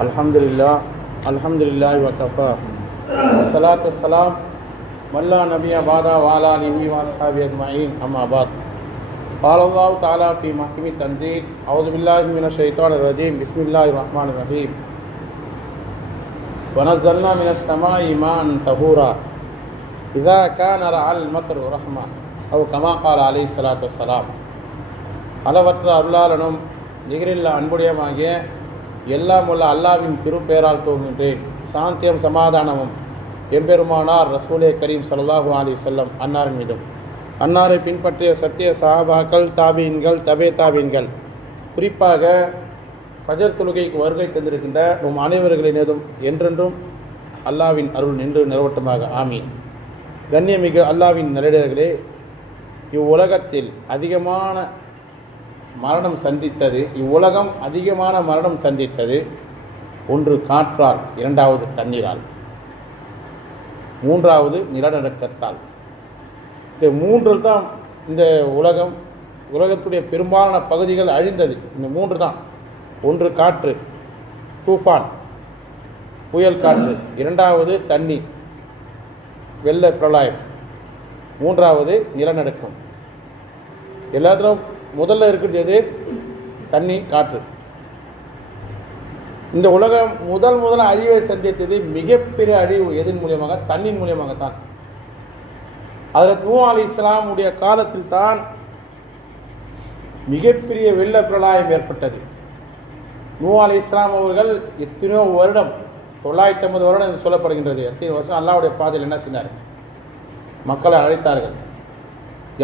الحمد لله الحمد لله وكفى والصلاة والسلام من لا نبي بعد وعلى آله وأصحابه أجمعين أما بعد قال الله تعالى في محكم التنزيل أعوذ بالله من الشيطان الرجيم بسم الله الرحمن الرحيم ونزلنا من السماء ماء طهورا إذا كان رعى المطر رحمة أو كما قال عليه الصلاة والسلام அளவற்ற அருளாளனும் நிகரில்லா அன்புடையமாகிய எல்லாம் உள்ள அல்லாவின் திருப்பெயரால் தோன்றுகின்றேன். சாந்தியம் சமாதானமும். எம்பெருமானார் ரசூலே கரீம் சல்லாஹூ அலி செல்லம் அன்னாரின் மீதும். அன்னாரை பின்பற்றிய சத்திய சஹாபாக்கள் தாபீன்கள் தபே தாபீன்கள். குறிப்பாக ஃபஜர் தொழுகைக்கு வருகை தந்திருக்கின்ற நம் அனைவர்களினதும் என்றென்றும் அல்லாவின் அருள் நின்று நிலவட்டமாக. ஆமீன். கண்ணியமிகு அல்லாவின் நல்லிடர்களே இவ்வுலகத்தில் அதிகமான மரணம் சந்தித்தது இவ்வுலகம் அதிகமான மரணம் சந்தித்தது. ஒன்று காற்றால் இரண்டாவது தண்ணீரால். மூன்றாவது நிலநடுக்கத்தால். இந்த மூன்றில் தான் இந்த உலகம் உலகத்துடைய பெரும்பாலான பகுதிகள் அழிந்தது. இந்த மூன்று தான். ஒன்று காற்று தூஃபான் புயல் காற்று இரண்டாவது தண்ணி வெள்ள பிரளயம் மூன்றாவது நிலநடுக்கம். எல்லாத்திலும் முதல்ல இருக்கிறது தண்ணி காற்று. இந்த உலகம் முதல் முதல் அழிவை சந்தித்தது மிகப்பெரிய அழிவு எதன் மூலியமாக? தண்ணின் மூலியமாகத்தான். அதில் நூ அலி இஸ்லாமுடைய காலத்தில் தான் மிகப்பெரிய வெள்ள பிரளயம் ஏற்பட்டது. நூ அலி இஸ்லாம் அவர்கள் எத்தனையோ வருடம் தொள்ளாயிரத்தி ஐம்பது வருடம் என்று சொல்லப்படுகின்றது. எத்தனை வருஷம் அல்லாவுடைய பாதையில் என்ன செய்தார் மக்களை அழைத்தார்கள்.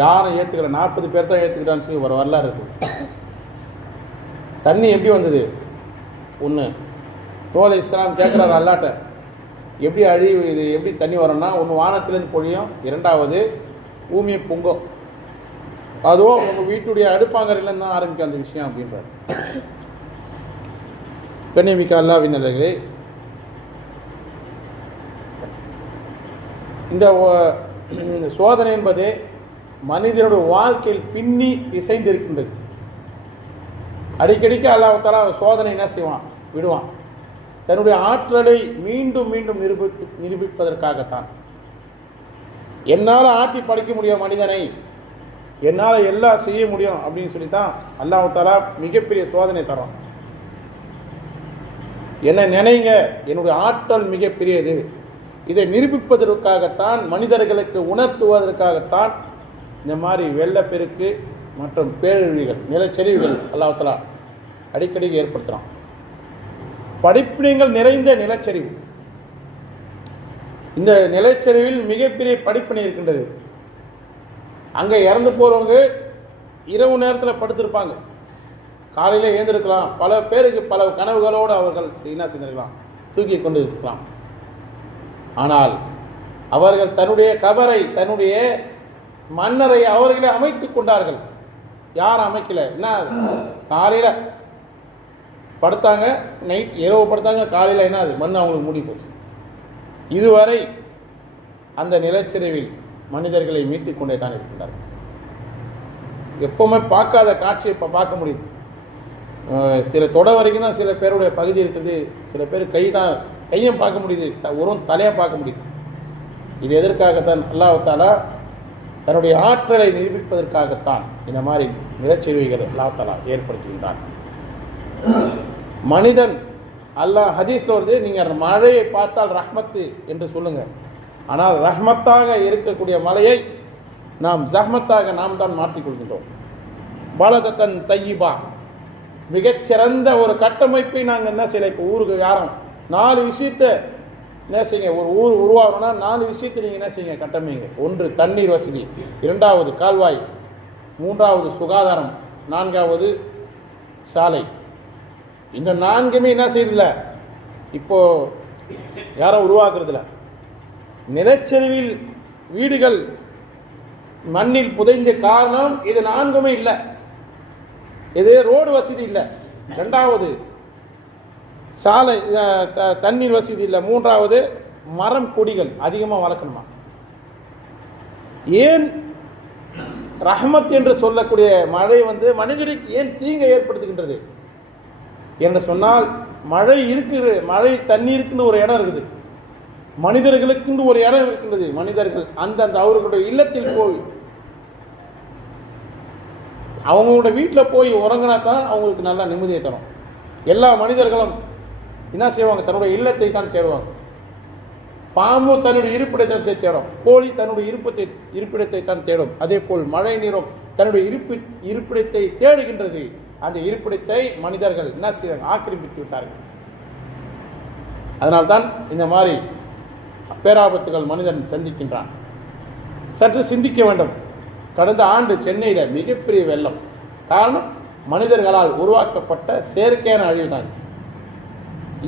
யாரும் ஏற்றுக்கல நாற்பது பேர் தான் ஏற்றுக்கிட்டான்னு சொல்லி ஒரு வரலாறு இருக்கு. தண்ணி எப்படி வந்தது? ஒன்று தோலை இஸ்லாம் கேட்குறாரு அல்லாட்ட. எப்படி அழி இது எப்படி தண்ணி வரும்னா ஒன்று வானத்துலேருந்து பொழியும் இரண்டாவது பூமியை பொங்கும். அதுவும் உங்கள் வீட்டுடைய அடுப்பாங்கரையிலேருந்து தான் ஆரம்பிக்கும் அந்த விஷயம் அப்படின்றார். கண்ணியமிக்க அல்லாவின் நிலைகளே இந்த சோதனை என்பது மனிதனுடைய வாழ்க்கையில் பின்னி இசைந்திருக்கின்றது அடிக்கடிக்கு அல்லாஹாலா சோதனை என்ன செய்வான்? விடுவான். தன்னுடைய ஆற்றலை மீண்டும் மீண்டும் நிரூபித்து நிரூபிப்பதற்காகத்தான். என்னால் ஆட்டி படைக்க முடியும் மனிதனை? என்னால் எல்லாம் செய்ய முடியும் அப்படின்னு சொல்லி தான் அல்லாஹாலா மிகப்பெரிய சோதனை தரும் என்ன நினைங்க என்னுடைய ஆற்றல் மிகப்பெரியது. இதை நிரூபிப்பதற்காகத்தான் மனிதர்களுக்கு உணர்த்துவதற்காகத்தான் இந்த மாதிரி வெள்ளப்பெருக்கு மற்றும் பேரழிவுகள் நிலச்சரிவுகள் அல்லாத்தலா அடிக்கடி ஏற்படுத்துகிறான் படிப்பினைகள் நிறைந்த நிலச்சரிவு. இந்த நிலச்சரிவில் மிகப்பெரிய படிப்பினை இருக்கின்றது. அங்கே இறந்து போகிறவங்க இரவு நேரத்தில் படுத்திருப்பாங்க. காலையில் எழுந்திருக்கலாம். பல பேருக்கு பல கனவுகளோடு அவர்கள் என்ன செஞ்சிருக்கலாம் தூக்கி கொண்டு இருக்கலாம் ஆனால் அவர்கள் தன்னுடைய கபரை தன்னுடைய மன்னரை அவர்களே அமைத்து கொண்டார்கள். யார் அமைக்கல? என்ன? காலையில். படுத்தாங்க நைட் இரவு படுத்தாங்க காலையில் என்ன அது? மண் அவங்களுக்கு மூடி போச்சு. இதுவரை அந்த நிலச்சரிவில் மனிதர்களை மீட்டிக் கொண்டே தான் இருக்கின்றார்கள். எப்பவுமே பார்க்காத காட்சியை இப்போ பார்க்க முடியும். சில தொட வரைக்கும் தான் சில பேருடைய பகுதி இருக்குது சில பேர் கை தான் கையும் பார்க்க முடியுது. த- வெறும் தலையை பார்க்க முடியுது. இது எதற்காகத்தான்? அல்லாஹாலா தன்னுடைய ஆற்றலை நிரூபிப்பதற்காகத்தான் இந்த மாதிரி நிலச்சரிவுகளை அல்லாத்தலா ஏற்படுத்துகின்றான். மனிதன் அல்லாஹ் ஹதீஸ்ல வருது நீங்கள் மழையை பார்த்தால் ரஹ்மத்து என்று சொல்லுங்கள் ஆனால் ரஹ்மத்தாக இருக்கக்கூடிய மலையை நாம் ஜஹ்மத்தாக நாம் தான் மாற்றிக்கொள்கின்றோம். பாலதத்தன் தையிபா மிகச்சிறந்த ஒரு கட்டமைப்பை நாங்கள் என்ன செய்யலை? இப்போ ஊருக்கு யாரும் நாலு விஷயத்தை என்ன செய்யுங்க? ஒரு ஊர் உருவாகணும்னா நாலு விஷயத்தை நீங்கள் என்ன செய்யுங்க? கட்டமைங்க. ஒன்று தண்ணீர் வசதி. இரண்டாவது கால்வாய். மூன்றாவது சுகாதாரம். நான்காவது சாலை. இந்த நான்குமே என்ன செய்யறதில்ல இப்போது யாரும் உருவாக்குறதில்ல. நிலச்சரிவில் வீடுகள் மண்ணில் புதைந்த காரணம் இது நான்குமே இல்லை. இது ரோடு வசதி இல்லை. ரெண்டாவது சாலை த- தண்ணீர் வசதி இல்லை. மூன்றாவது மரம் கொடிகள் அதிகமாக வளர்க்கணுமா? ஏன் ரஹ்மத் என்று சொல்லக்கூடிய மழை வந்து மனிதருக்கு ஏன் தீங்கை ஏற்படுத்துகின்றது? என்று சொன்னால் மழை இருக்கிற மழை தண்ணீருக்குன்னு ஒரு இடம் இருக்குது. மனிதர்களுக்குன்னு ஒரு இடம் இருக்கின்றது. மனிதர்கள் அந்தந்த அவர்களுடைய இல்லத்தில் போய் அவங்களோட வீட்டில் போய் உறங்கினா தான் அவங்களுக்கு நல்லா நிம்மதியை தரும். எல்லா மனிதர்களும் என்ன செய்வாங்க? தன்னுடைய இல்லத்தை தான் தேடுவாங்க. பாம்பு தன்னுடைய இருப்பிடத்தை தேடும். கோழி தன்னுடைய இருப்பத்தை இருப்பிடத்தை தான் தேடும். அதே போல் மழை நீரும் தன்னுடைய இருப்பு இருப்பிடத்தை தேடுகின்றது. அந்த இருப்பிடத்தை மனிதர்கள் என்ன செய்தாங்க? ஆக்கிரமித்து விட்டார்கள். அதனால்தான் இந்த மாதிரி பேராபத்துகள் மனிதன் சந்திக்கின்றான். சற்று சிந்திக்க வேண்டும். கடந்த ஆண்டு சென்னையில் மிகப்பெரிய வெள்ளம். காரணம் மனிதர்களால் உருவாக்கப்பட்ட செயற்கையான அழிவு தான்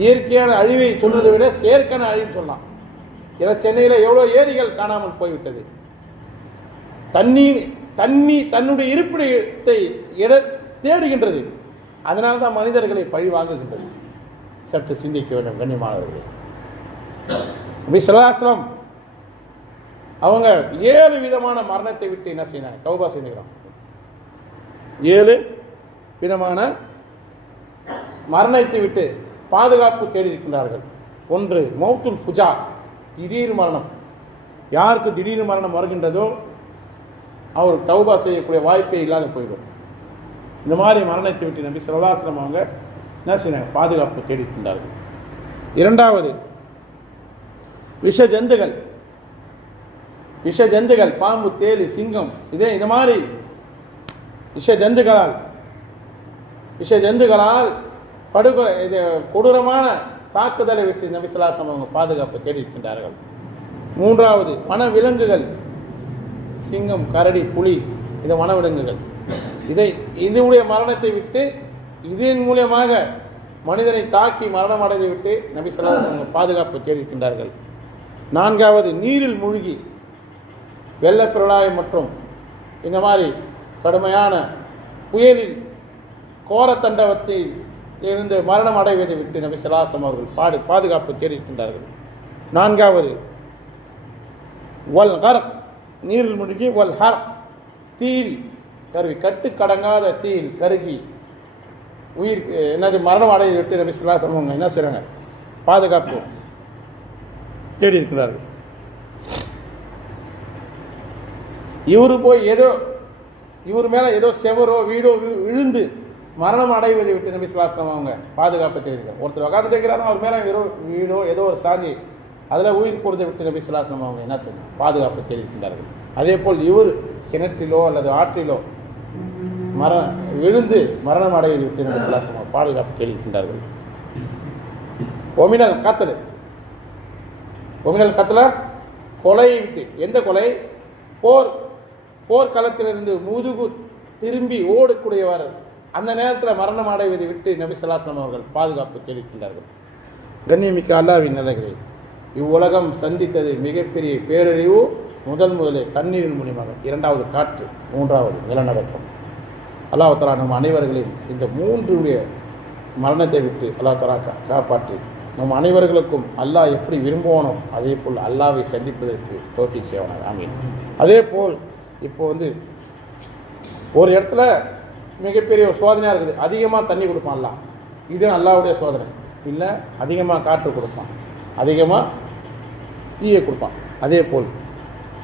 இயற்கையான அழிவை சொல்றதை விட செயற்கான அழிவு சொல்லலாம். ஏன்னா சென்னையில் எவ்வளோ ஏரிகள் காணாமல் போய்விட்டது. தண்ணீர் தண்ணி தன்னுடைய இருப்பிடத்தை இட தேடுகின்றது. அதனால தான் மனிதர்களை பழி வாங்குகின்றது சற்று சிந்திக்க வேண்டும் கண்ணியமானவர்களே. விஸ்வலாசிரம் அவங்க ஏழு விதமான மரணத்தை விட்டு என்ன செய்யறாங்க தௌபா செய்கிறாங்க ஏழு விதமான மரணத்தை விட்டு பாதுகாப்பு தேடி இருக்கின்றார்கள் ஒன்று மௌத்துல் ஃபுஜா திடீர் மரணம். யாருக்கு திடீர் மரணம் வருகின்றதோ அவர் தௌபா செய்யக்கூடிய வாய்ப்பே இல்லாத போயிடும். இந்த மாதிரி மரணத்தை விட்டு நம்பி சிவதாசிரம் அவங்க என்ன செய்யறாங்க பாதுகாப்பு தேடிக்கின்றார்கள் இரண்டாவது விஷ ஜந்துகள். விஷ ஜந்துகள் பாம்பு தேலு சிங்கம் இதே இந்த மாதிரி விஷ ஜந்துகளால் விஷ ஜந்துகளால் படுகொலை இது கொடூரமான தாக்குதலை விட்டு நபிசலாசம் அவங்க பாதுகாப்பு தேடி இருக்கின்றார்கள். மூன்றாவது வனவிலங்குகள் சிங்கம் கரடி புலி இது வனவிலங்குகள் இதை இதனுடைய மரணத்தை விட்டு இதன் மூலியமாக மனிதனை தாக்கி மரணம் அடைந்து விட்டு நபி அவங்க அலைஹி பாதுகாப்பு தேடியிருக்கின்றார்கள் நான்காவது நீரில் மூழ்கி. வெள்ளப்பிரளாயம் மற்றும் இந்த மாதிரி கடுமையான புயலில் கோர தண்டவத்தில் இருந்து மரணம் அடைவதை விட்டு நபி ஸல்லல்லாஹு அவர்கள் பாடு பாதுகாப்பு தேடியிருக்கின்றார்கள். நான்காவது வல் ஹரக் நீரில் முழுகி வல் ஹர் தீயில் கருவி கட்டுக்கடங்காத தீயில் கருகி உயிர் என்னது மரணம் அடைய விட்டு நபி ஸல்லல்லாஹு அவங்க என்ன செய்கிறாங்க பாதுகாப்பு தேடி இருக்கிறார்கள் இவர் போய் ஏதோ இவர் மேலே ஏதோ செவரோ வீடோ விழுந்து மரணம் அடைவதை விட்டு நபி ஸல்லல்லாஹு அவங்க பாதுகாப்பு தேடிருக்காங்க ஒருத்தர் உட்காந்துட்டு இருக்கிறாரு அவர் மேலே ஏதோ வீடோ ஏதோ ஒரு சாதி அதில் உயிர் போகிறதை விட்டு நபி ஸல்லல்லாஹு அவங்க என்ன செய்யணும் பாதுகாப்பு தேடியிருக்கின்றார்கள் அதே போல் இவர் கிணற்றிலோ அல்லது ஆற்றிலோ மர விழுந்து மரணம் அடைவதை விட்டு நபி ஸல்லல்லாஹு அலைஹி பாதுகாப்பு தேடியிருக்கின்றார்கள் ஒமினல் கத்தல். ஒமினல் கத்தல? கொலையை விட்டு. எந்த கொலை? போர். போர்க்களத்திலிருந்து முதுகு திரும்பி ஓடக்கூடியவர் அந்த நேரத்தில் மரணம் அடைவதை விட்டு நபி சலாஸ்லாம் அவர்கள் பாதுகாப்பு தெரிவிக்கின்றார்கள். கண்ணியமிக்க அல்லாவின் நிலைகளை இவ்வுலகம் சந்தித்தது மிகப்பெரிய பேரழிவு முதல் முதலே தண்ணீரின் மூலியமாக. இரண்டாவது காற்று மூன்றாவது நிலநடுக்கம். அல்லாஹ் நம் அனைவர்களையும் இந்த மூன்றுடைய மரணத்தை விட்டு அல்லாஹ் கா காப்பாற்றி நம் அனைவர்களுக்கும் அல்லாஹ் எப்படி விரும்புவானோ அதே போல் அல்லாவை சந்திப்பதற்கு தோற்றி செய்வனாக. ஆமீன். அதே போல் இப்போ வந்து ஒரு இடத்துல மிகப்பெரிய ஒரு சோதனையாக இருக்குது. அதிகமாக தண்ணி கொடுப்பான்லாம். இது அல்லாவுடைய சோதனை. இல்லை அதிகமாக காற்று கொடுப்பான். அதிகமாக தீயை கொடுப்பான். அதே போல்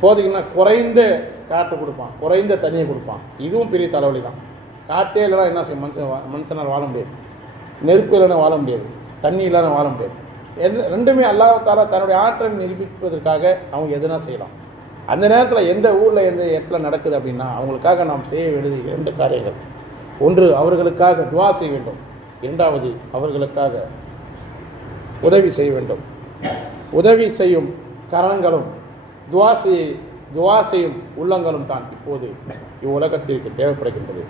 சோதிக்கணும்னா குறைந்த காற்று கொடுப்பான். குறைந்த தண்ணியை கொடுப்பான். இதுவும் பெரிய தலைவலி தான். காற்றே இல்லைனா என்ன செய்யும்? மனுஷன் வா- மனுஷனால் வாழ முடியாது. நெருப்பு இல்லைனா வாழ முடியாது. தண்ணி இல்லாத வாழ முடியாது. எல்- ரெண்டுமே அல்லாஹால தன்னுடைய ஆற்றலை நிரூபிப்பதற்காக அவங்க எதுனா செய்யலாம். அந்த நேரத்தில் எந்த ஊரில் எந்த இடத்துல நடக்குது அப்படின்னா அவங்களுக்காக நாம் செய்ய வேண்டியது இரண்டு காரியங்கள். ஒன்று அவர்களுக்காக துவா செய்ய வேண்டும். இரண்டாவது அவர்களுக்காக உதவி செய்ய வேண்டும். உதவி செய்யும் கரணங்களும் துவா செய் துவா செய்யும் உள்ளங்களும் தான் இப்போது இவ்வுலகத்திற்கு தேவைப்படுகின்றது.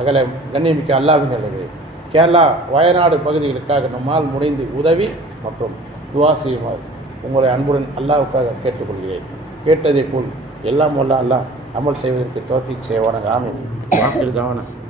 அகல கண்ணியமிக்க அல்லாவின் நிலவு கேரளா வயநாடு பகுதிகளுக்காக நம்மால் முடிந்து உதவி மற்றும் துவா செய்யுமாறு உங்களை அன்புடன் அல்லாவுக்காக கேட்டுக்கொள்கிறேன். கேட்டதை போல் எல்லாம் வல்ல அல்லாஹ் அமல் செய்வதற்கு தோஃபிக் செய்வானாக. ஆமை வாக்கில்